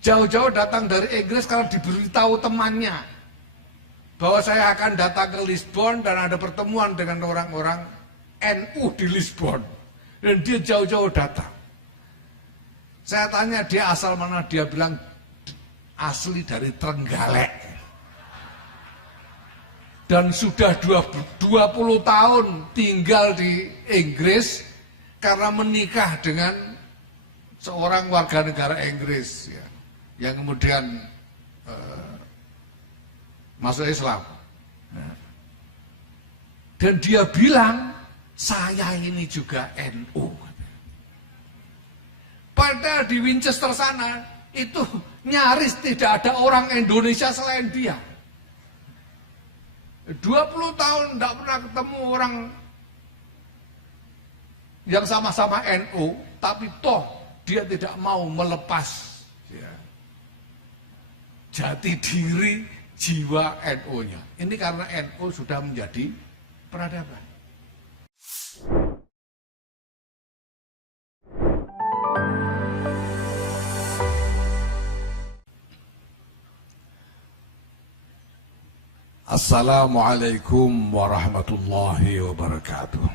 Jauh-jauh datang dari Inggris karena diberitahu temannya bahwa saya akan datang ke Lisbon dan ada pertemuan dengan orang-orang NU di Lisbon. Dan dia jauh-jauh datang. Saya tanya dia asal mana, dia bilang asli dari Trenggalek. Dan sudah 20 tahun tinggal di Inggris karena menikah dengan seorang warga negara Inggris ya, yang kemudian masuk Islam. Dan dia bilang, saya ini juga NU. Padahal di Winchester sana, itu nyaris tidak ada orang Indonesia selain dia. 20 tahun tidak pernah ketemu orang yang sama-sama NU, tapi toh dia tidak mau melepas ya, jati diri jiwa NU-nya. Ini karena NU sudah menjadi peradaban. Assalamualaikum warahmatullahi wabarakatuh.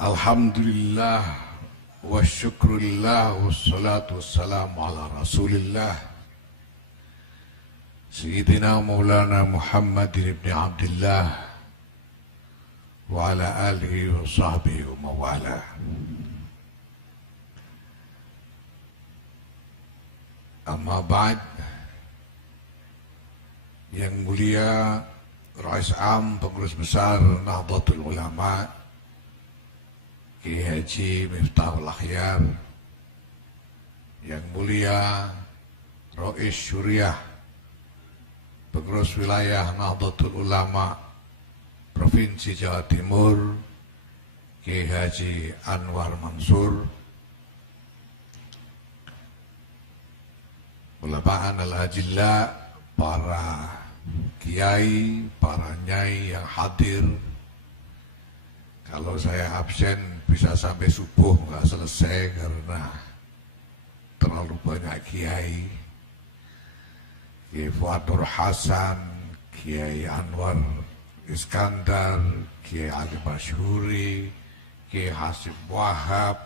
Alhamdulillah wa syukrulillah wassalatu wassalamu ala rasulillah Sayyidina Maulana Muhammad ibn Abdullah wa ala alihi wa sahbihi wa mawala. Amma ba'd, yang mulia Rais Am Pengurus Besar Nahdlatul Ulama Kiai Haji Miftahul Akhyar, yang mulia Rais Syuriah Pengurus Wilayah Nahdlatul Ulama Provinsi Jawa Timur Kiai Haji Anwar Mansur, Ulama al-Hajillah, para kiai, para nyai yang hadir. Kalau saya absen bisa sampai subuh nggak selesai karena terlalu banyak kiai. Kiai Fuad Nur Hasan, Kiai Anwar Iskandar, Kiai Ali Masyhuri, Kiai Hasim Wahab,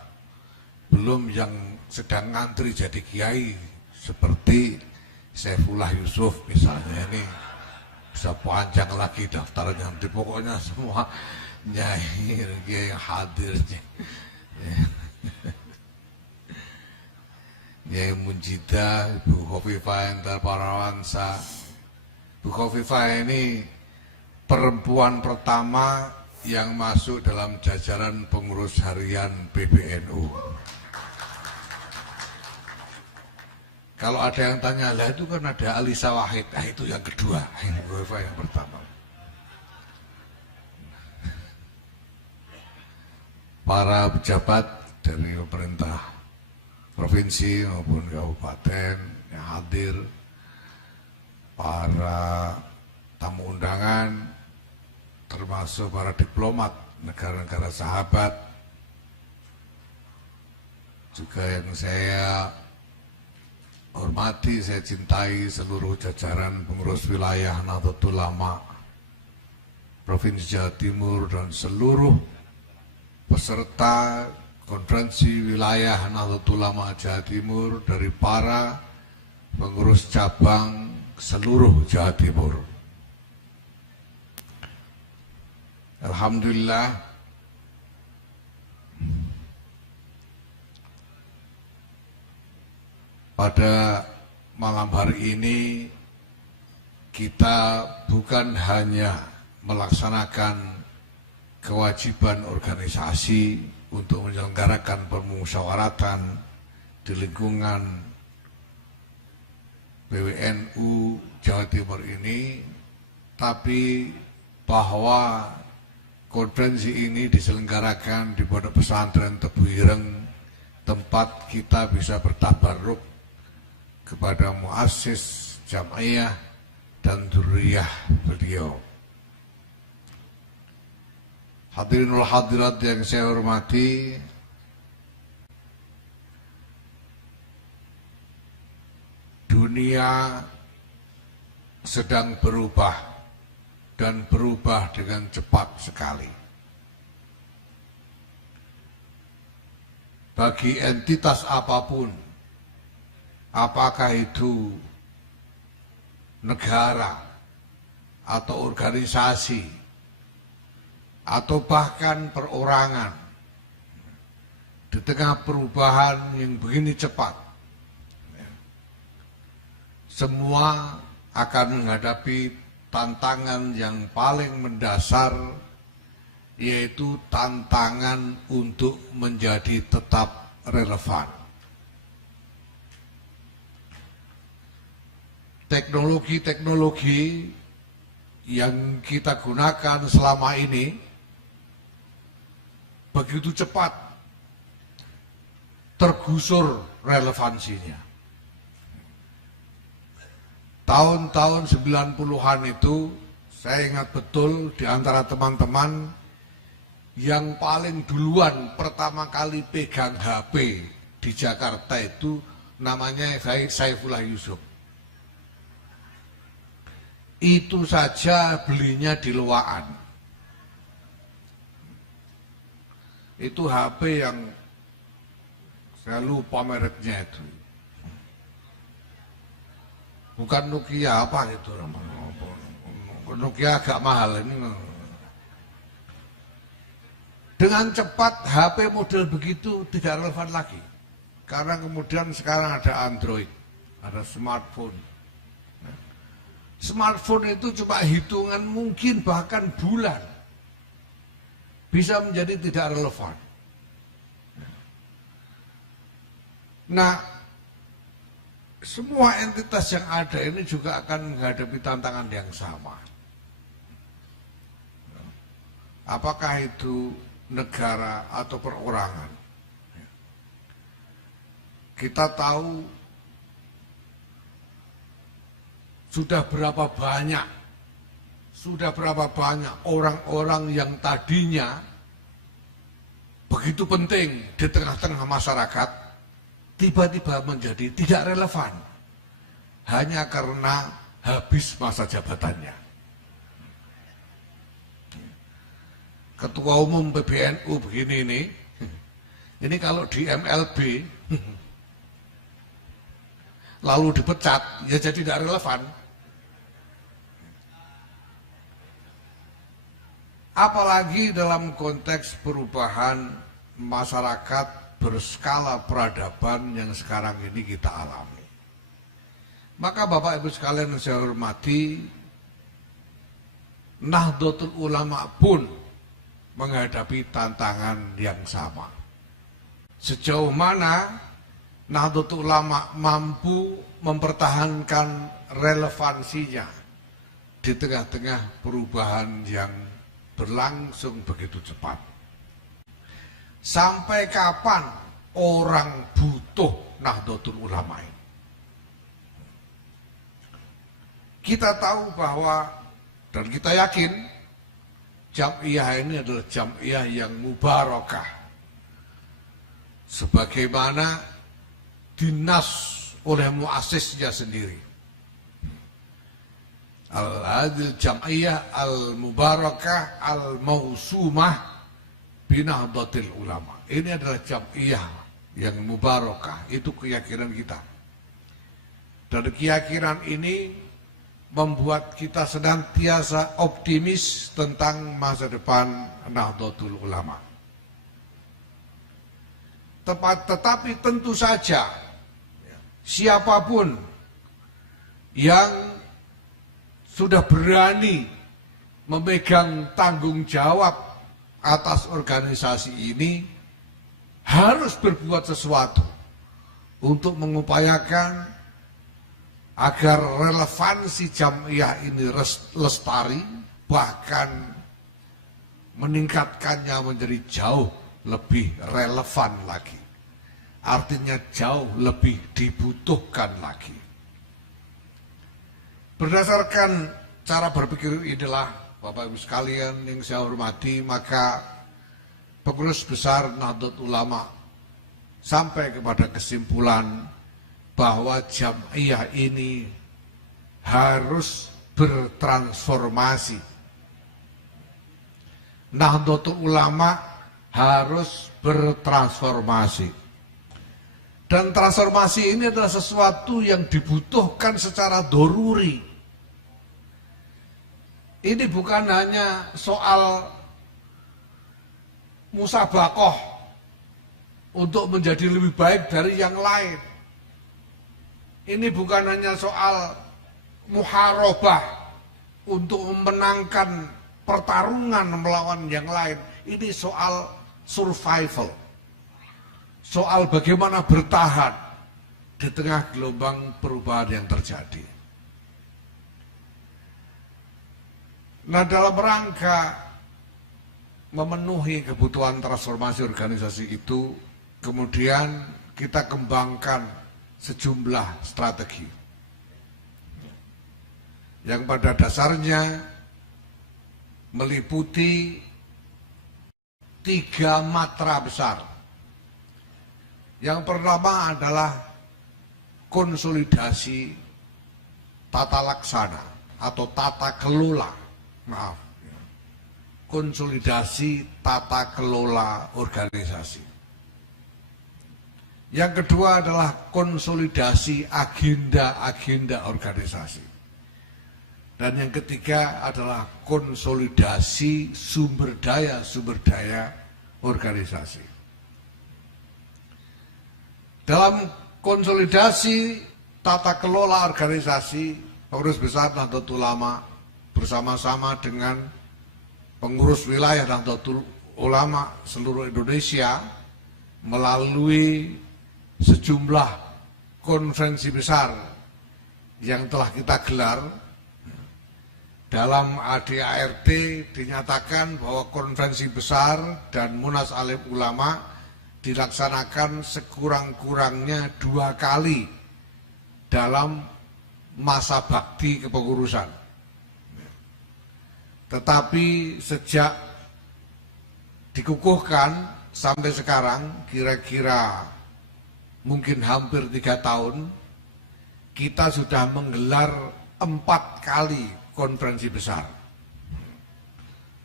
belum yang sedang ngantri jadi kiai seperti Saifullah Yusuf misalnya, ini bisa panjang lagi daftarnya, nanti pokoknya semua nyai yang hadir, Nyai Munjidah, Ibu Khofifah Endar Parawansa. Ibu Khofifah ini perempuan pertama yang masuk dalam jajaran pengurus harian PBNU. Kalau ada yang tanya, lah itu kan ada Alisa Wahid, itu yang kedua, ini Khofifah yang pertama. Para pejabat dari pemerintah provinsi maupun kabupaten yang hadir, para tamu undangan, termasuk para diplomat negara-negara sahabat, juga yang saya hormati, saya cintai seluruh jajaran pengurus wilayah Nahdlatul Ulama Provinsi Jawa Timur dan seluruh peserta konferensi wilayah Nahdlatul Ulama Jawa Timur dari para pengurus cabang seluruh Jawa Timur. Alhamdulillah, pada malam hari ini kita bukan hanya melaksanakan kewajiban organisasi untuk menyelenggarakan permusyawaratan di lingkungan PWNU Jawa Timur ini, tapi bahwa konferensi ini diselenggarakan di Pondok Pesantren Tebu Ireng, tempat kita bisa bertabarruk kepada muassis Jam'iyah dan dzurriyyah beliau. Hadirinul hadirat yang saya hormati, dunia sedang berubah dan berubah dengan cepat sekali. Bagi entitas apapun, apakah itu negara atau organisasi atau bahkan perorangan, di tengah perubahan yang begini cepat, semua akan menghadapi tantangan yang paling mendasar, yaitu tantangan untuk menjadi tetap relevan. Teknologi-teknologi yang kita gunakan selama ini begitu cepat tergusur relevansinya. Tahun-tahun 90-an itu saya ingat betul, di antara teman-teman yang paling duluan pertama kali pegang HP di Jakarta itu namanya Saifullah Yusuf. Itu saja belinya di Loaan. Itu HP yang saya lupa mereknya itu. Bukan Nokia apa itu namanya. Nokia agak mahal ini. Dengan cepat HP model begitu tidak relevan lagi. Karena kemudian sekarang ada Android, ada smartphone. Smartphone itu cuma hitungan mungkin bahkan bulan bisa menjadi tidak relevan. Nah, semua entitas yang ada ini juga akan menghadapi tantangan yang sama. Apakah itu negara atau perorangan? Kita tahu sudah berapa banyak orang-orang yang tadinya begitu penting di tengah-tengah masyarakat, tiba-tiba menjadi tidak relevan hanya karena habis masa jabatannya. Ketua Umum PBNU begini ini kalau di MLB lalu dipecat, ya jadi tidak relevan. Apalagi dalam konteks perubahan masyarakat berskala peradaban yang sekarang ini kita alami. Maka Bapak Ibu sekalian yang saya hormati, Nahdlatul Ulama pun menghadapi tantangan yang sama. Sejauh mana Nahdlatul Ulama mampu mempertahankan relevansinya di tengah-tengah perubahan yang berlangsung begitu cepat. Sampai kapan orang butuh Nahdlatul Ulama ini? Kita tahu bahwa, dan kita yakin, Jam'iyah ini adalah Jam'iyah yang mubarakah. Sebagaimana dinas oleh muasisnya sendiri. Al-Hadil Jam'iyah Al-Mubarakah Al-Mausumah Binahdlatil Ulama. Ini adalah Jam'iyah yang mubarakah. Itu keyakinan kita. Dan keyakinan ini membuat kita senantiasa optimis tentang masa depan Nahdlatul Ulama. Tetapi tentu saja siapapun yang sudah berani memegang tanggung jawab atas organisasi ini harus berbuat sesuatu untuk mengupayakan agar relevansi Jam'iyah ini lestari, bahkan meningkatkannya menjadi jauh lebih relevan lagi. Artinya jauh lebih dibutuhkan lagi. Berdasarkan cara berpikir inilah Bapak Ibu sekalian yang saya hormati, maka pengurus besar Nahdlatul Ulama sampai kepada kesimpulan bahwa Jam'iyah ini harus bertransformasi. Nahdlatul Ulama harus bertransformasi. Dan transformasi ini adalah sesuatu yang dibutuhkan secara doruri. Ini bukan hanya soal musabakoh untuk menjadi lebih baik dari yang lain. Ini bukan hanya soal muharobah untuk memenangkan pertarungan melawan yang lain. Ini soal survival. Soal bagaimana bertahan di tengah gelombang perubahan yang terjadi. Nah, dalam rangka memenuhi kebutuhan transformasi organisasi itu, kemudian kita kembangkan sejumlah strategi yang pada dasarnya meliputi 3 matra besar. Yang pertama adalah konsolidasi tata laksana atau tata kelola. Konsolidasi tata kelola organisasi. Yang kedua adalah konsolidasi agenda-agenda organisasi. Dan yang ketiga adalah konsolidasi sumber daya organisasi. Dalam konsolidasi tata kelola organisasi, Pengurus Besar Nahdlatul Ulama bersama-sama dengan pengurus wilayah Nahdlatul Ulama seluruh Indonesia melalui sejumlah konferensi besar yang telah kita gelar. Dalam ADART dinyatakan bahwa konferensi besar dan Munas Alim Ulama dilaksanakan sekurang-kurangnya 2 kali dalam masa bakti kepengurusan. Tetapi sejak dikukuhkan sampai sekarang, kira-kira mungkin hampir 3 tahun, kita sudah menggelar 4 kali konferensi besar.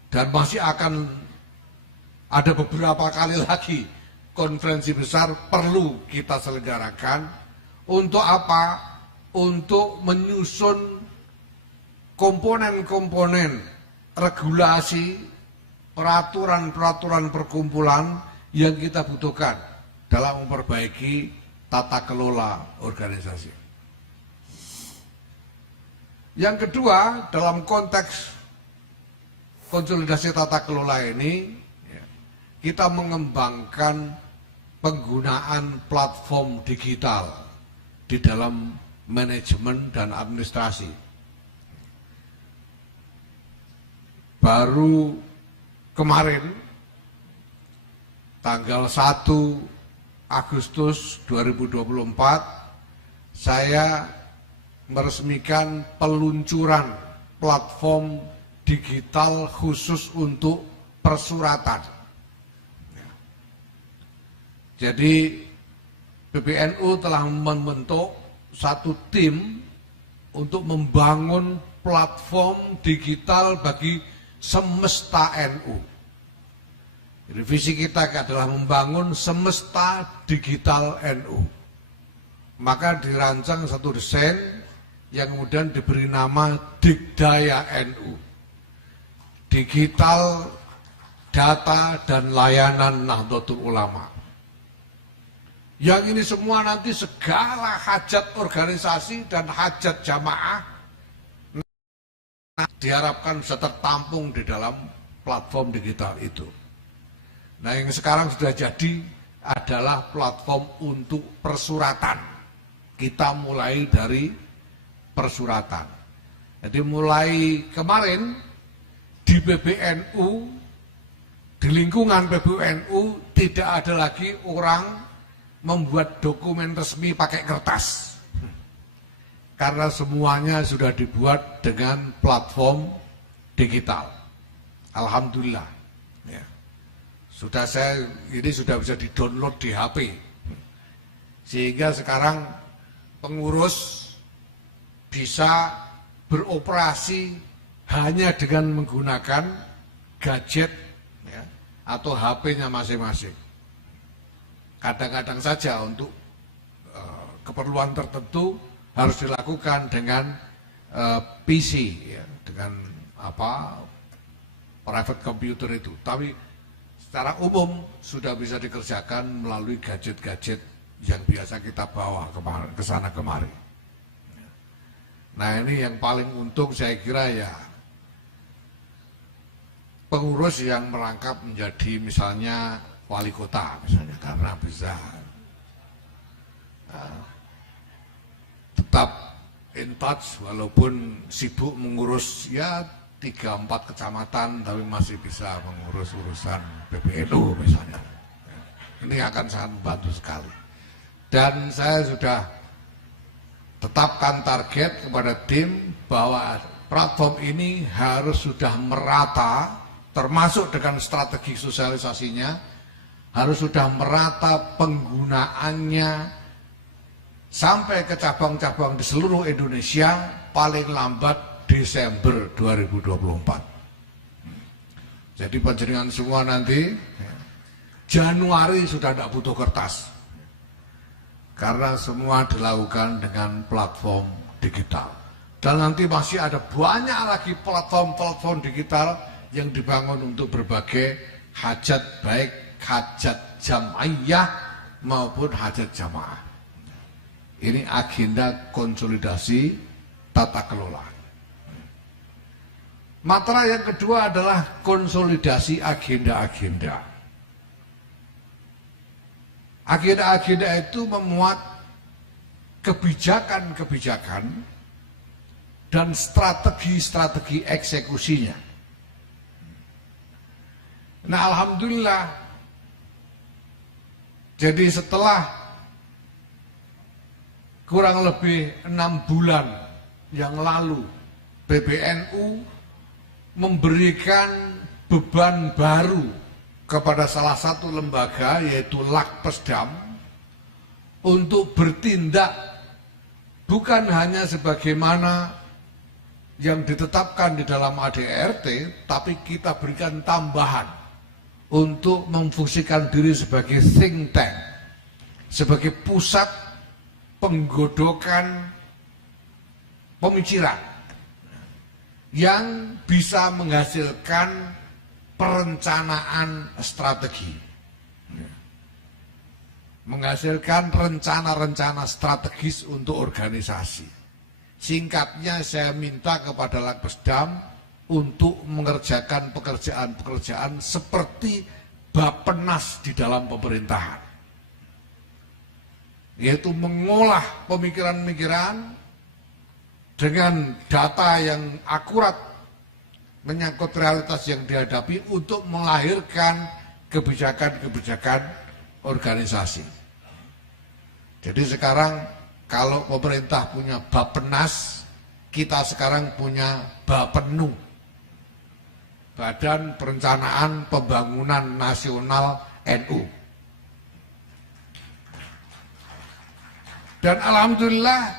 Dan masih akan ada beberapa kali lagi konferensi besar perlu kita selenggarakan. Untuk apa? Untuk menyusun komponen-komponen regulasi, peraturan-peraturan perkumpulan yang kita butuhkan dalam memperbaiki tata kelola organisasi. Yang kedua, dalam konteks konsolidasi tata kelola ini, kita mengembangkan penggunaan platform digital di dalam manajemen dan administrasi. Baru kemarin, tanggal 1 Agustus 2024, saya meresmikan peluncuran platform digital khusus untuk persuratan. Jadi PBNU telah membentuk satu tim untuk membangun platform digital bagi semesta NU. Jadi visi kita adalah membangun semesta digital NU. Maka dirancang satu desain yang kemudian diberi nama Digdaya NU. Digital, data, dan layanan Nahdlatul Ulama. Yang ini semua nanti segala hajat organisasi dan hajat jamaah diharapkan bisa tertampung di dalam platform digital itu. Nah, yang sekarang sudah jadi adalah platform untuk persuratan. Kita mulai dari persuratan. Jadi mulai kemarin di PBNU, di lingkungan PBNU tidak ada lagi orang membuat dokumen resmi pakai kertas. Karena semuanya sudah dibuat dengan platform digital. Alhamdulillah. Ya. Ini sudah bisa di-download di HP. Sehingga sekarang pengurus bisa beroperasi hanya dengan menggunakan gadget ya, atau HP-nya masing-masing. Kadang-kadang saja untuk keperluan tertentu harus dilakukan dengan PC, ya, dengan private computer itu. Tapi secara umum sudah bisa dikerjakan melalui gadget-gadget yang biasa kita bawa ke sana kemari. Nah, ini yang paling untung saya kira ya pengurus yang merangkap menjadi misalnya wali kota misalnya, karena bisa tetap in touch walaupun sibuk mengurus ya 3-4 kecamatan, tapi masih bisa mengurus urusan PBNU misalnya. Ini akan sangat membantu sekali. Dan saya sudah tetapkan target kepada tim bahwa platform ini harus sudah merata, termasuk dengan strategi sosialisasinya, harus sudah merata penggunaannya sampai ke cabang-cabang di seluruh Indonesia paling lambat Desember 2024. Jadi panjenengan semua nanti Januari sudah tidak butuh kertas, karena semua dilakukan dengan platform digital. Dan nanti masih ada banyak lagi platform-platform digital yang dibangun untuk berbagai hajat, baik hajat jamaiyah maupun hajat jamaah. Ini agenda konsolidasi tata kelola. Matra yang kedua adalah konsolidasi agenda-agenda. Agenda-agenda itu memuat kebijakan-kebijakan dan strategi-strategi eksekusinya. Nah, alhamdulillah, jadi setelah kurang lebih 6 bulan yang lalu PBNU memberikan beban baru kepada salah satu lembaga, yaitu Lakpesdam, untuk bertindak bukan hanya sebagaimana yang ditetapkan di dalam ADRT, tapi kita berikan tambahan untuk memfungsikan diri sebagai think tank, sebagai pusat penggodokan pemikiran yang bisa menghasilkan perencanaan strategi, menghasilkan rencana-rencana strategis untuk organisasi. Singkatnya, saya minta kepada Lakpesdam untuk mengerjakan pekerjaan-pekerjaan seperti Bappenas di dalam pemerintahan, yaitu mengolah pemikiran-pemikiran dengan data yang akurat menyangkut realitas yang dihadapi untuk melahirkan kebijakan-kebijakan organisasi. Jadi sekarang kalau pemerintah punya Bappenas, kita sekarang punya Bapenu, Badan Perencanaan Pembangunan Nasional NU. Dan alhamdulillah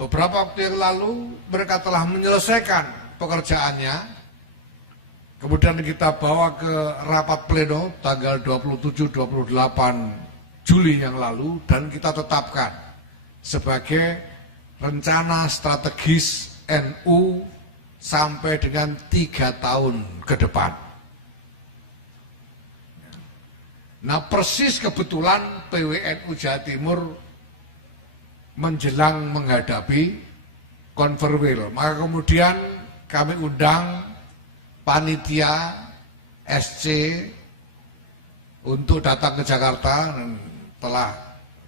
beberapa waktu yang lalu mereka telah menyelesaikan pekerjaannya. Kemudian kita bawa ke rapat pleno tanggal 27-28 Juli yang lalu, dan kita tetapkan sebagai rencana strategis NU sampai dengan 3 tahun ke depan. Nah, persis kebetulan PWNU Jawa Timur menjelang menghadapi Konferwil, maka kemudian kami undang panitia SC untuk datang ke Jakarta. Dan telah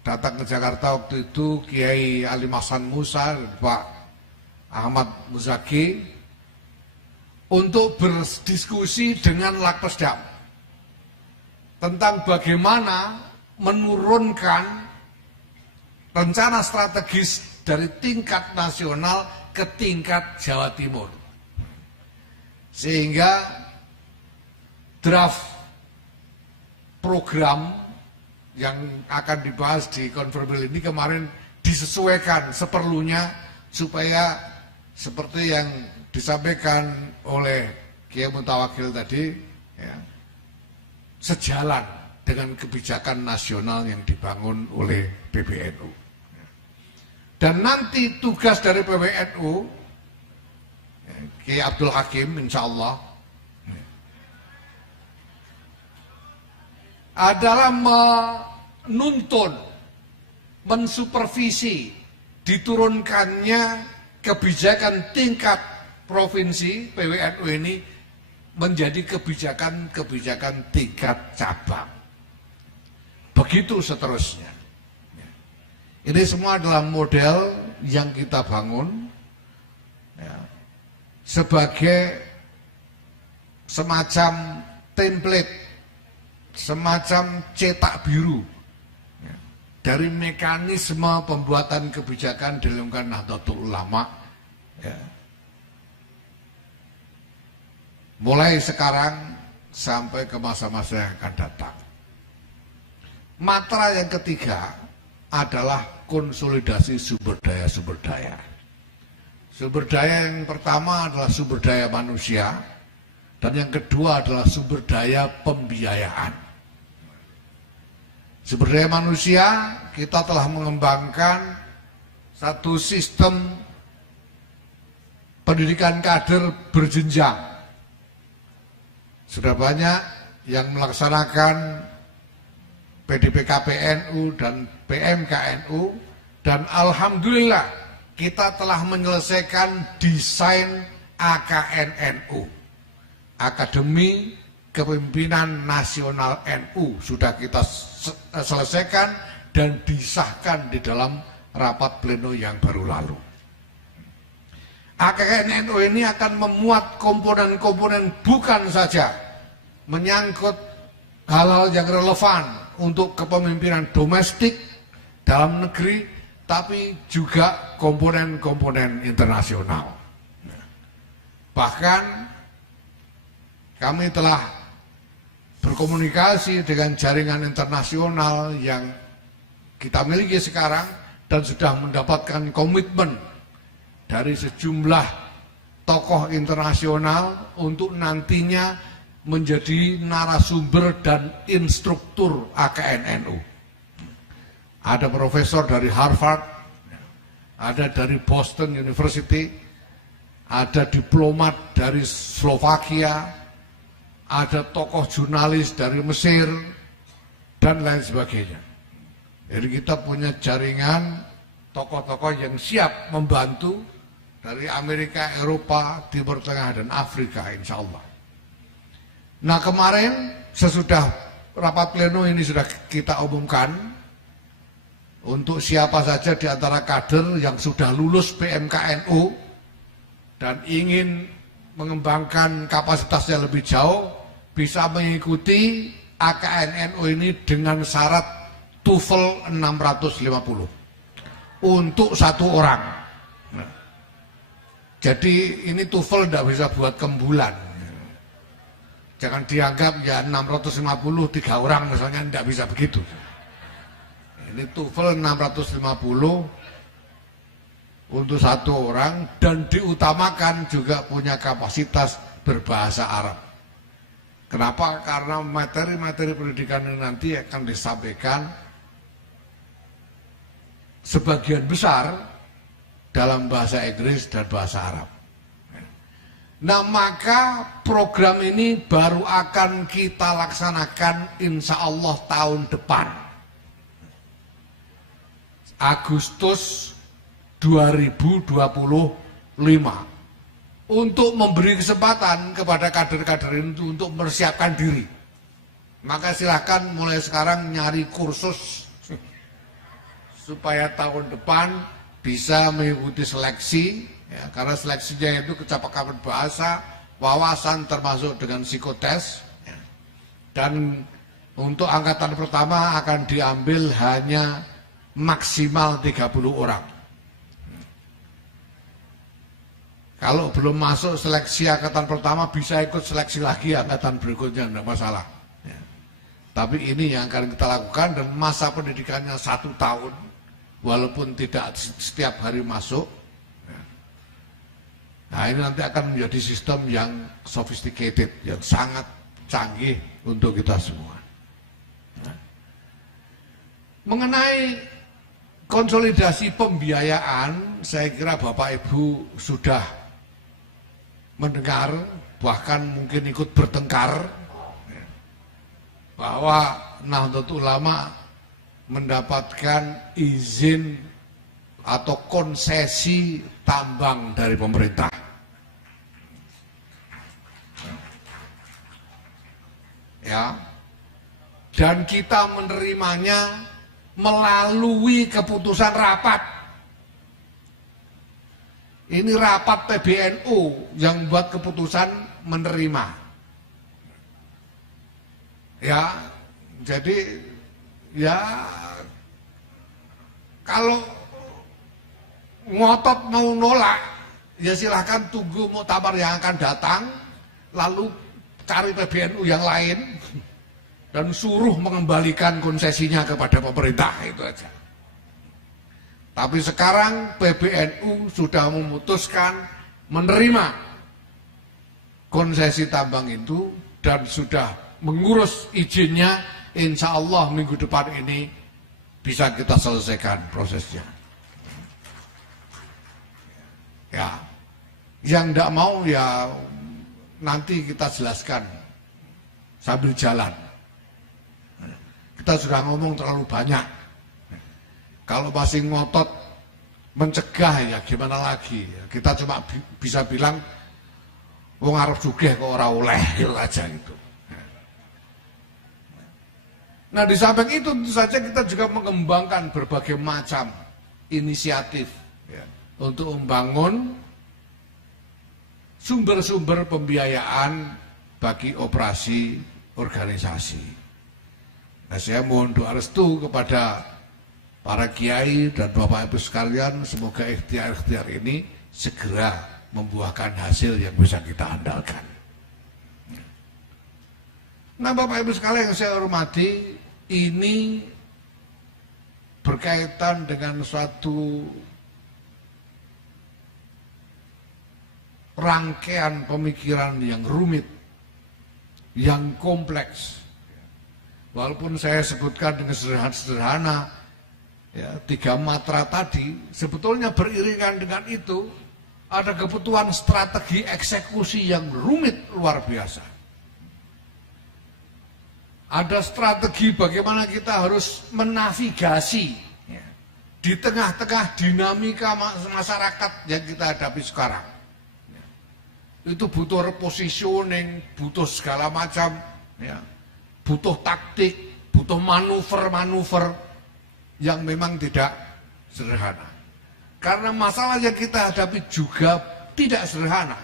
datang ke Jakarta waktu itu Kiai Ali Hasan Musa, Pak Ahmad Muzaki, untuk berdiskusi dengan Lakpesdam tentang bagaimana menurunkan rencana strategis dari tingkat nasional ke tingkat Jawa Timur. Sehingga draft program yang akan dibahas di konferensi ini kemarin disesuaikan seperlunya supaya seperti yang disampaikan oleh Kiai Mutawakil tadi, ya, sejalan dengan kebijakan nasional yang dibangun oleh PBNU. Dan nanti tugas dari PBNU, Kiai Abdul Hakim insya Allah, adalah menuntun, mensupervisi diturunkannya kebijakan tingkat provinsi PBNU ini menjadi kebijakan-kebijakan tingkat cabang. Begitu seterusnya. Ini semua adalah model yang kita bangun ya, sebagai semacam template, semacam cetak biru ya, dari mekanisme pembuatan kebijakan di lingkungan Nahdlatul Ulama ya. Mulai sekarang sampai ke masa-masa yang akan datang. Matra yang ketiga adalah konsolidasi sumber daya-sumber daya. Sumber daya yang pertama adalah sumber daya manusia, dan yang kedua adalah sumber daya pembiayaan. Sumber daya manusia, kita telah mengembangkan satu sistem pendidikan kader berjenjang. Sudah banyak yang melaksanakan PDPKPNU dan PMKNU, dan alhamdulillah kita telah menyelesaikan desain AKNNU, Akademi Kepemimpinan Nasional NU, sudah kita selesaikan dan disahkan di dalam rapat pleno yang baru lalu. AKNNU ini akan memuat komponen-komponen bukan saja menyangkut hal-hal yang relevan untuk kepemimpinan domestik dalam negeri, tapi juga komponen-komponen internasional. Bahkan kami telah berkomunikasi dengan jaringan internasional yang kita miliki sekarang dan sudah mendapatkan komitmen dari sejumlah tokoh internasional untuk nantinya menjadi narasumber dan instruktur AKNNU. Ada profesor dari Harvard, ada dari Boston University, ada diplomat dari Slovakia, ada tokoh jurnalis dari Mesir, dan lain sebagainya. Jadi kita punya jaringan tokoh-tokoh yang siap membantu dari Amerika, Eropa, Timur Tengah, dan Afrika insya Allah. Nah kemarin sesudah rapat pleno ini sudah kita umumkan untuk siapa saja di antara kader yang sudah lulus PMKNU dan ingin mengembangkan kapasitasnya lebih jauh bisa mengikuti AKNNU ini dengan syarat TOEFL 650 untuk satu orang. Nah, jadi ini TOEFL tidak bisa buat kembulan. Jangan dianggap ya 650 3 orang misalnya, tidak bisa begitu. Ini TOEFL 650 untuk satu orang, dan diutamakan juga punya kapasitas berbahasa Arab. Kenapa? Karena materi-materi pendidikan ini nanti akan disampaikan sebagian besar dalam bahasa Inggris dan bahasa Arab. Nah maka program ini baru akan kita laksanakan insya Allah tahun depan, Agustus 2025, untuk memberi kesempatan kepada kader-kader itu untuk mempersiapkan diri. Maka silahkan mulai sekarang nyari kursus supaya tahun depan bisa mengikuti seleksi. Ya, karena seleksinya itu kecakapan bahasa, wawasan termasuk dengan psikotes. Ya. Dan untuk angkatan pertama akan diambil hanya maksimal 30 orang. Kalau belum masuk seleksi angkatan pertama bisa ikut seleksi lagi angkatan berikutnya, tidak masalah. Ya. Tapi ini yang akan kita lakukan dan masa pendidikannya 1 tahun, walaupun tidak setiap hari masuk. Ya. Nah ini nanti akan menjadi sistem yang sophisticated, yang sangat canggih untuk kita semua. Ya. Mengenai konsolidasi pembiayaan, saya kira Bapak Ibu sudah mendengar, bahkan mungkin ikut bertengkar bahwa Nahdlatul Ulama mendapatkan izin atau konsesi tambang dari pemerintah. Ya. Dan kita menerimanya melalui keputusan rapat. Ini rapat PBNU yang buat keputusan menerima. Ya, jadi ya kalau ngotot mau nolak, ya silahkan tunggu muktamar yang akan datang, lalu cari PBNU yang lain dan suruh mengembalikan konsesinya kepada pemerintah, itu aja. Tapi sekarang PBNU sudah memutuskan menerima konsesi tambang itu dan sudah mengurus izinnya. Insya Allah minggu depan ini bisa kita selesaikan prosesnya. Ya, yang tidak mau ya nanti kita jelaskan sambil jalan. Kita sudah ngomong terlalu banyak. Kalau masih ngotot mencegah ya gimana lagi? Kita cuma bisa bilang wong arep sugih kok ora oleh, gitu aja itu. Nah di samping itu tentu saja kita juga mengembangkan berbagai macam inisiatif ya, untuk membangun sumber-sumber pembiayaan bagi operasi organisasi. Nah saya mohon doa restu kepada para kiai dan Bapak Ibu sekalian, semoga ikhtiar-ikhtiar ini segera membuahkan hasil yang bisa kita andalkan. Nah Bapak Ibu sekalian yang saya hormati, ini berkaitan dengan suatu rangkaian pemikiran yang rumit, yang kompleks. Walaupun saya sebutkan dengan sederhana, ya, 3 matra tadi, sebetulnya beriringan dengan itu ada kebutuhan strategi eksekusi yang rumit luar biasa. Ada strategi bagaimana kita harus menavigasi ya, di tengah-tengah dinamika masyarakat yang kita hadapi sekarang. Ya. Itu butuh repositioning, butuh segala macam, ya, butuh taktik, butuh manuver-manuver yang memang tidak sederhana. Karena masalah yang kita hadapi juga tidak sederhana.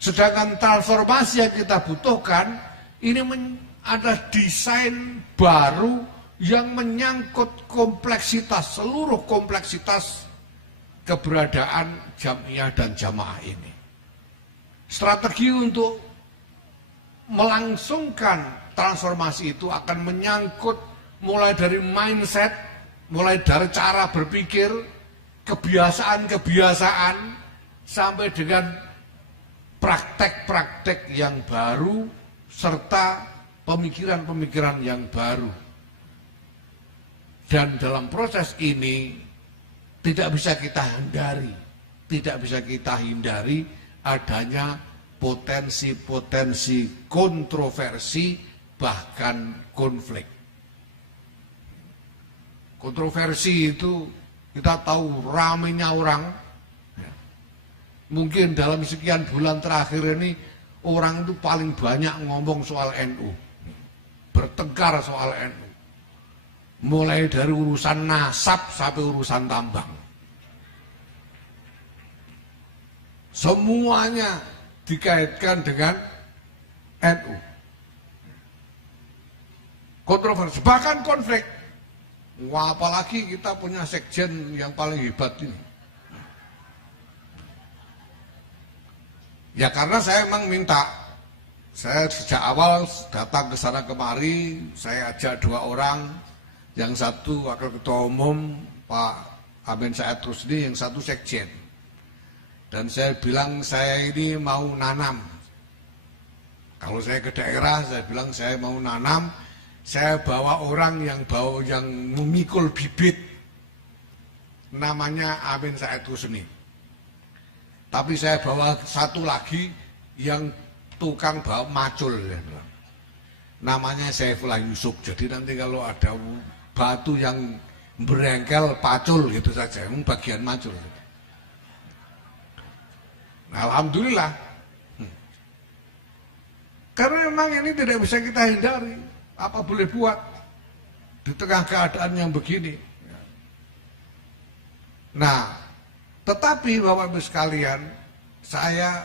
Sedangkan transformasi yang kita butuhkan, ini ada desain baru yang menyangkut kompleksitas, seluruh kompleksitas keberadaan jamiah dan jamaah ini. Strategi untuk melangsungkan transformasi itu akan menyangkut mulai dari mindset, mulai dari cara berpikir, kebiasaan-kebiasaan, sampai dengan praktek-praktek yang baru, serta pemikiran-pemikiran yang baru. Dan dalam proses ini tidak bisa kita hindari adanya potensi-potensi kontroversi, bahkan konflik. Kontroversi itu kita tahu ramainya orang. Mungkin dalam sekian bulan terakhir ini orang itu paling banyak ngomong soal NU, bertengkar soal NU. Mulai dari urusan nasab sampai urusan tambang. Semuanya dikaitkan dengan NU. Kontroversi, bahkan konflik. Wah, apalagi kita punya sekjen yang paling hebat ini. Ya karena saya memang minta, saya sejak awal datang ke sana kemari, saya ajak 2 orang, yang satu wakil ketua umum Pak Amin Said Rusdi, yang satu sekjen. Dan saya bilang saya ini mau nanam. Kalau saya ke daerah, saya bilang saya mau nanam, saya bawa orang yang memikul bibit, namanya Amin Said Rusdi. Tapi saya bawa satu lagi yang tukang bawa macul, ya, namanya Saifullah Yusuf. Jadi nanti kalau ada batu yang berengkel pacul gitu saja, bagian macul. Nah, alhamdulillah. Karena memang ini tidak bisa kita hindari. Apa boleh buat di tengah keadaan yang begini. Nah, tetapi Bapak Ibu sekalian, saya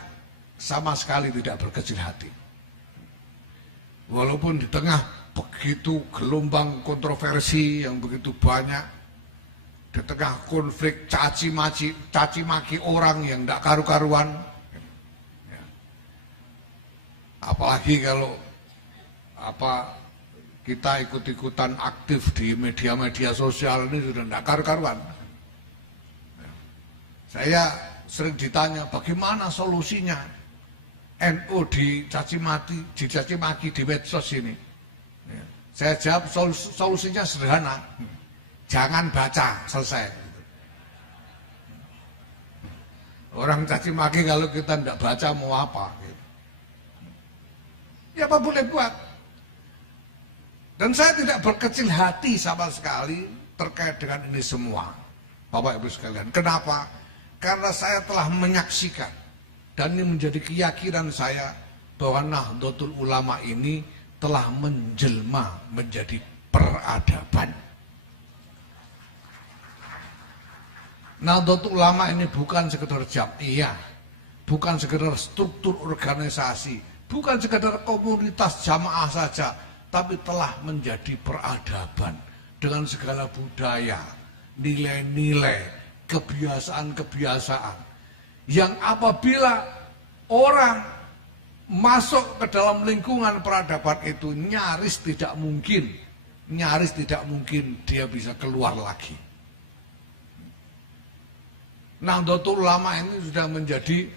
sama sekali tidak berkecil hati. Walaupun di tengah begitu gelombang kontroversi yang begitu banyak, di tengah konflik caci maki orang yang tidak karu-karuan, apalagi kalau kita ikut-ikutan aktif di media-media sosial ini sudah tidak karu-karuan. Saya sering ditanya bagaimana solusinya NU dicaci maki di medsos ini. Saya jawab solusinya sederhana, jangan baca, selesai. Orang caci maki kalau kita tidak baca mau apa? Ya apa boleh buat. Dan saya tidak berkecil hati sama sekali terkait dengan ini semua, Bapak Ibu sekalian. Kenapa? Karena saya telah menyaksikan, dan ini menjadi keyakinan saya, bahwa Nahdlatul Ulama ini telah menjelma menjadi peradaban. Nahdlatul Ulama ini bukan sekedar jamiah, bukan sekedar struktur organisasi, bukan sekedar komunitas jamaah saja, tapi telah menjadi peradaban dengan segala budaya, nilai-nilai, kebiasaan-kebiasaan yang apabila orang masuk ke dalam lingkungan peradaban itu nyaris tidak mungkin dia bisa keluar lagi. Nahdlatul Ulama ini sudah menjadi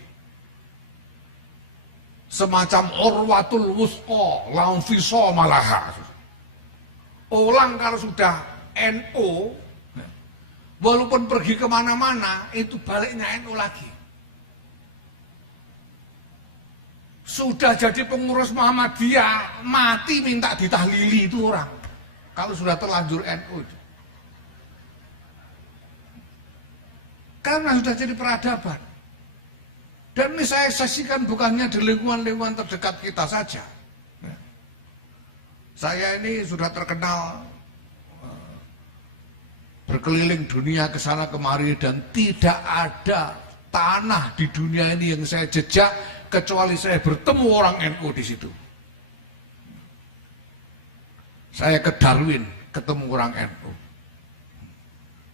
semacam urwatul wusqa lamfiso malaha. Orang kalau sudah NU, walaupun pergi kemana-mana, itu baliknya NU lagi. Sudah jadi pengurus Muhammadiyah, mati minta ditahlili itu orang. Kalau sudah terlanjur NU. Karena sudah jadi peradaban. Dan ini saya saksikan bukannya di lingkungan-lingkungan terdekat kita saja. Saya ini sudah terkenal berkeliling dunia ke sana kemari, dan tidak ada tanah di dunia ini yang saya jejak kecuali saya bertemu orang NU di situ. Saya ke Darwin ketemu orang NU.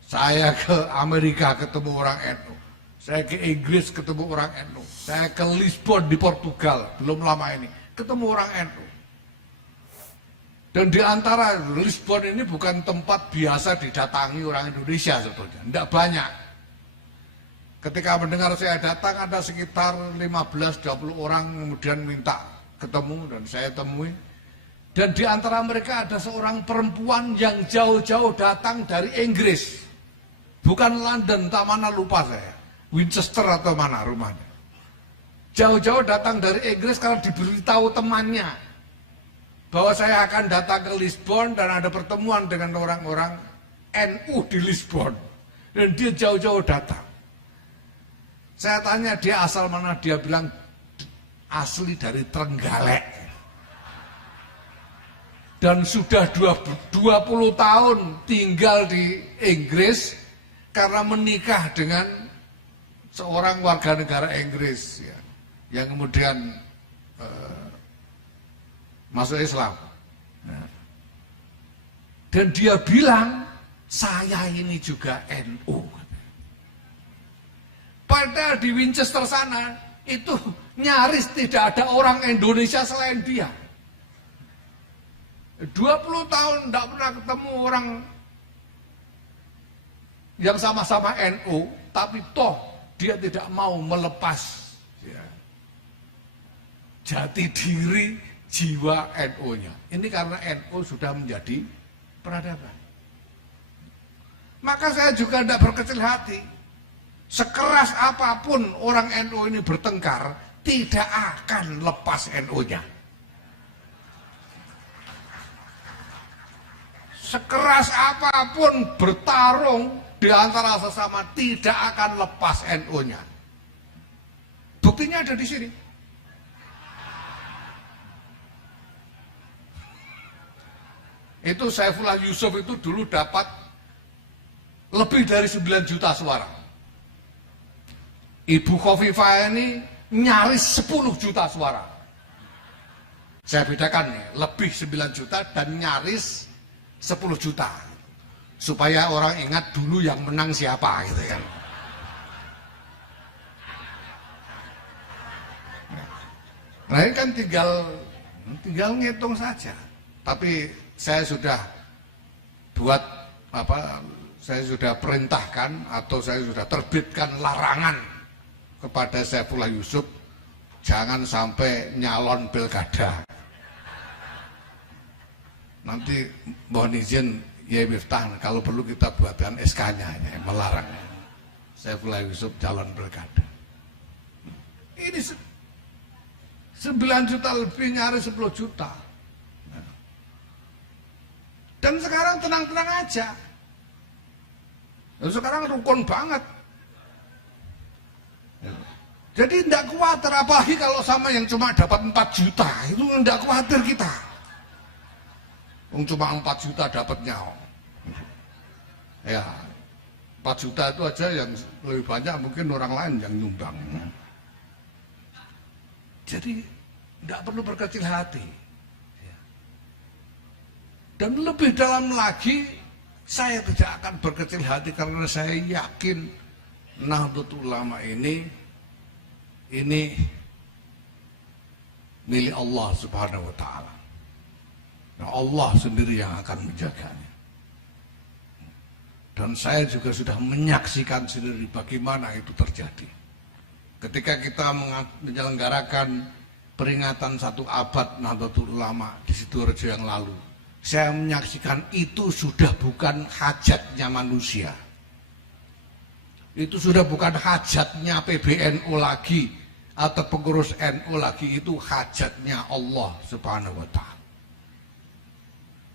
Saya ke Amerika ketemu orang NU. Saya ke Inggris ketemu orang NU. Saya ke Lisbon di Portugal belum lama ini ketemu orang NU. Dan di antara Lisbon ini bukan tempat biasa didatangi orang Indonesia sebetulnya, tidak banyak. Ketika mendengar saya datang ada sekitar 15-20 orang kemudian minta ketemu dan saya temui. Dan di antara mereka ada seorang perempuan yang jauh-jauh datang dari Inggris. Bukan London, tak mana lupa saya. Winchester atau mana rumahnya. Jauh-jauh datang dari Inggris karena diberitahu temannya bahwa saya akan datang ke Lisbon dan ada pertemuan dengan orang-orang NU di Lisbon. Dan dia jauh-jauh datang. Saya tanya dia asal mana, dia bilang asli dari Trenggalek. Dan sudah 20 tahun tinggal di Inggris karena menikah dengan seorang warga negara Inggris ya, yang kemudian masuk Islam. Dan dia bilang, saya ini juga NU. Padahal di Winchester sana itu Nyaris tidak ada orang Indonesia selain dia. 20 tahun tidak pernah ketemu orang yang sama-sama NU, tapi toh dia tidak mau melepas ya, jati diri jiwa NU-nya. Ini karena NU sudah menjadi peradaban. Maka saya juga tidak berkecil hati. Sekeras apapun orang NU ini bertengkar, tidak akan lepas NU-nya. Sekeras apapun bertarung di antara sesama, tidak akan lepas NU-nya. Buktinya ada di sini. Itu Saifullah Yusuf itu dulu dapat lebih dari 9 juta suara. Ibu Khofifah ini nyaris 10 juta suara. Saya bedakan nih, lebih 9 juta dan nyaris 10 juta. Supaya orang ingat dulu yang menang siapa gitu kan. Nah ini kan tinggal ngitung saja. Tapi saya sudah buat saya sudah perintahkan atau saya sudah terbitkan larangan kepada Saifullah Yusuf jangan sampai nyalon pilkada. Nanti mohon izin ya Miftah, kalau perlu kita buatkan SK-nya ya, melarang Saifullah Yusuf calon pilkada. Ini 9 juta lebih, nyaris 10 juta. Dan sekarang tenang-tenang aja. Dan sekarang rukun banget. Jadi tidak khawatir, apalagi kalau sama yang cuma dapat 4 juta, itu tidak khawatir kita. Cuma 4 juta dapatnya. Ya, 4 juta itu aja yang lebih banyak mungkin orang lain yang nyumbang. Jadi tidak perlu berkecil hati. Dan lebih dalam lagi, saya tidak akan berkecil hati karena saya yakin Nahdlatul Ulama ini milik Allah Subhanahu wa Ta'ala. Nah, Allah sendiri yang akan menjaganya. Dan saya juga sudah menyaksikan sendiri bagaimana itu terjadi. Ketika kita menyelenggarakan peringatan 1 abad Nahdlatul Ulama di Sidoarjo yang lalu, saya menyaksikan itu sudah bukan hajatnya manusia. Itu sudah bukan hajatnya PBNU lagi atau pengurus NU lagi, itu hajatnya Allah Subhanahu wa Ta'ala.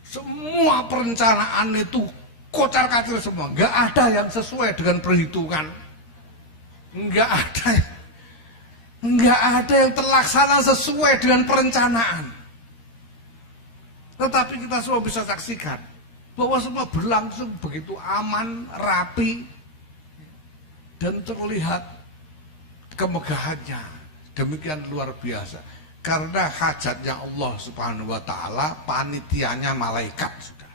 Semua perencanaan itu kocar-kacir semua, nggak ada yang sesuai dengan perhitungan, nggak ada yang terlaksana sesuai dengan perencanaan. Tetapi kita semua bisa saksikan bahwa semua berlangsung begitu aman, rapi, dan terlihat kemegahannya demikian luar biasa. Karena hajatnya Allah Subhanahu wa Ta'ala, panitianya malaikat sudah.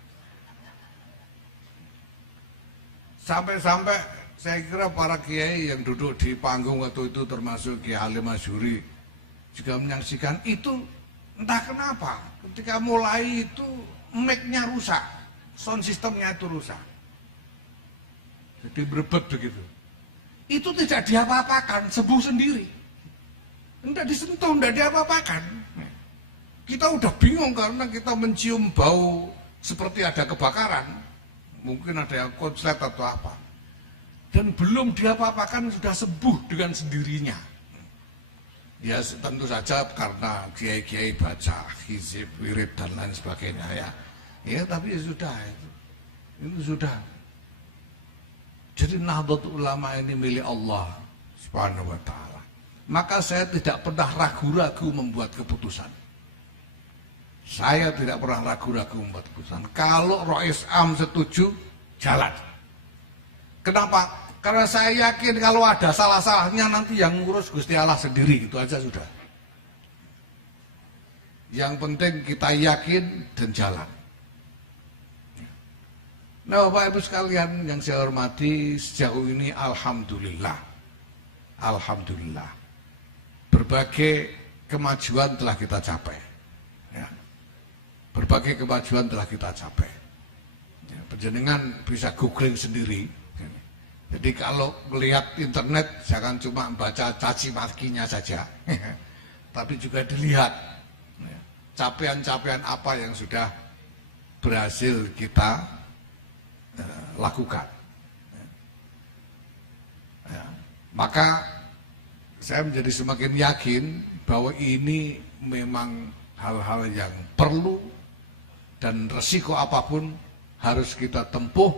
Sampai-sampai saya kira para kiai yang duduk di panggung waktu itu termasuk Kiai Halim Masyuri juga menyaksikan itu. Entah kenapa ketika mulai itu mic-nya rusak, sound systemnya itu rusak, jadi berebet begitu. Itu tidak diapa-apakan, sembuh sendiri, tidak disentuh, tidak diapa-apakan. Kita udah bingung karena kita mencium bau seperti ada kebakaran, mungkin ada yang konslet atau apa, dan belum diapa-apakan sudah sembuh dengan sendirinya. Ya tentu saja karena kiai-kiai baca hizib, wirid dan lain sebagainya ya. Ya tapi ya sudah itu sudah. Jadi Nahdlatul Ulama ini milik Allah Subhanahu wa Ta'ala. Maka saya tidak pernah ragu-ragu membuat keputusan. Saya tidak pernah ragu-ragu membuat keputusan. Kalau Rois Am setuju, jalan. Kenapa? Karena saya yakin kalau ada salah-salahnya nanti yang ngurus Gusti Allah sendiri, itu aja sudah. Yang penting kita yakin dan jalan. Nah Bapak Ibu sekalian yang saya hormati, sejauh ini Alhamdulillah berbagai kemajuan telah kita capai. Ya. Berbagai kemajuan telah kita capai. Ya, panjenengan bisa googling sendiri. Jadi kalau melihat internet jangan cuma baca caci makinya saja, tapi juga dilihat capaian-capaian apa yang sudah berhasil kita lakukan. Ya. Maka saya menjadi semakin yakin bahwa ini memang hal-hal yang perlu dan resiko apapun harus kita tempuh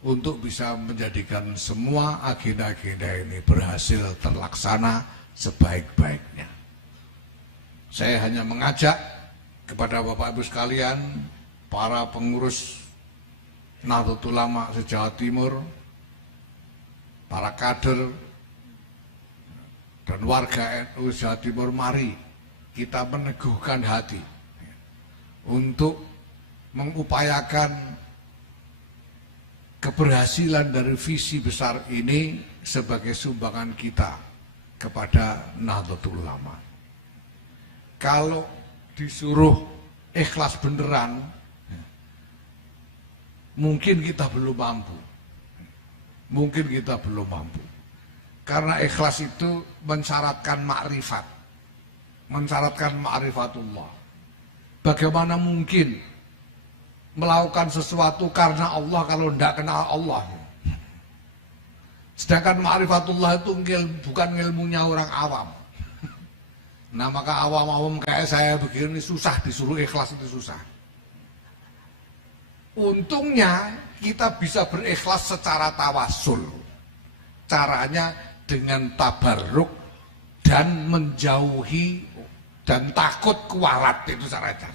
untuk bisa menjadikan semua agenda-agenda ini berhasil terlaksana sebaik-baiknya. Saya hanya mengajak kepada Bapak Ibu sekalian, para pengurus Nahdlatul Ulama se-Jawa Timur, para kader dan warga NU Jawa Timur, mari kita meneguhkan hati untuk mengupayakan keberhasilan dari visi besar ini sebagai sumbangan kita kepada Nahdlatul Ulama. Kalau disuruh ikhlas beneran, mungkin kita belum mampu. Mungkin kita belum mampu. Karena ikhlas itu mensyaratkan makrifat. Mensyaratkan ma'rifatullah. Bagaimana mungkin melakukan sesuatu karena Allah kalau tidak kenal Allah? Sedangkan ma'rifatullah itu bukan ilmunya orang awam. Nah maka awam-awam kayak saya begini susah disuruh ikhlas, itu susah. Untungnya kita bisa berikhlas secara tawasul. Caranya dengan tabarruk dan menjauhi dan takut kualat, itu caranya.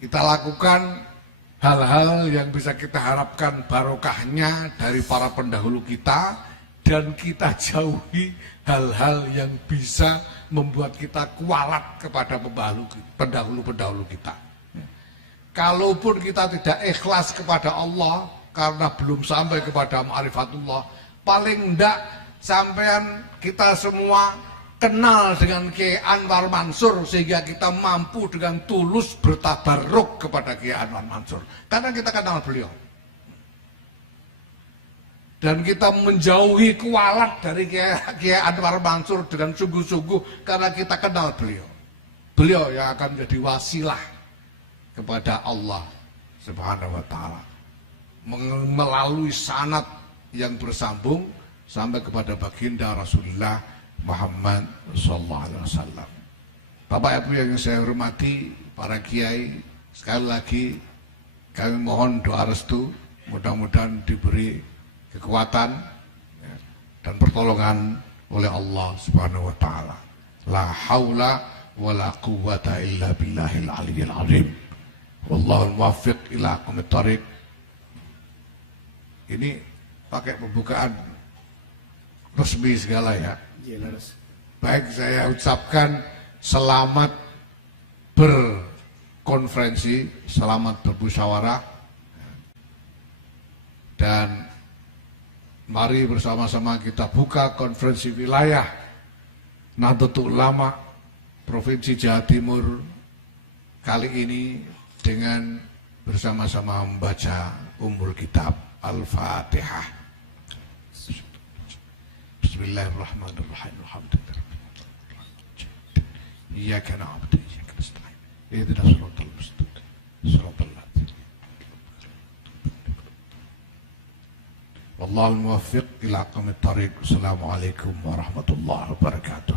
Kita lakukan hal-hal yang bisa kita harapkan barokahnya dari para pendahulu kita, dan kita jauhi hal-hal yang bisa membuat kita kualat kepada pendahulu-pendahulu kita. Kalaupun kita tidak ikhlas kepada Allah karena belum sampai kepada ma'rifatullah, paling enggak sampean kita semua kenal dengan Kiai Anwar Mansur sehingga kita mampu dengan tulus bertabarruk kepada Kiai Anwar Mansur karena kita kenal beliau. Dan kita menjauhi kualat dari Kiai Anwar Mansur dengan sungguh-sungguh karena kita kenal beliau. Beliau yang akan menjadi wasilah kepada Allah Subhanahu wa taala melalui sanad yang bersambung sampai kepada baginda Rasulullah Muhammad sallallahu alaihi wasallam. Bapak Ibu yang saya hormati, para kiai, sekali lagi kami mohon doa restu, mudah-mudahan diberi kekuatan dan pertolongan oleh Allah Subhanahu wa taala. La haula wala quwwata illa billahil aliyyil azim. Wallahul muwaffiq ila aqwamit thariq. Ini pakai pembukaan resmi segala ya. Baik, saya ucapkan selamat berkonferensi, selamat bermusyawarah, dan mari bersama-sama kita buka konferensi wilayah Nahdlatul Ulama Provinsi Jawa Timur kali ini dengan bersama-sama membaca Ummul Kitab Al-Fatihah. Bismillahirrahmanirrahim. Iyyaka na'budu wa iyyaka nasta'in. Ihdinas siratal mustaqim. Siratal ladzina Wallahul muwaffiq ila aqwamit thariq. Assalamualaikum warahmatullahi wabarakatuh.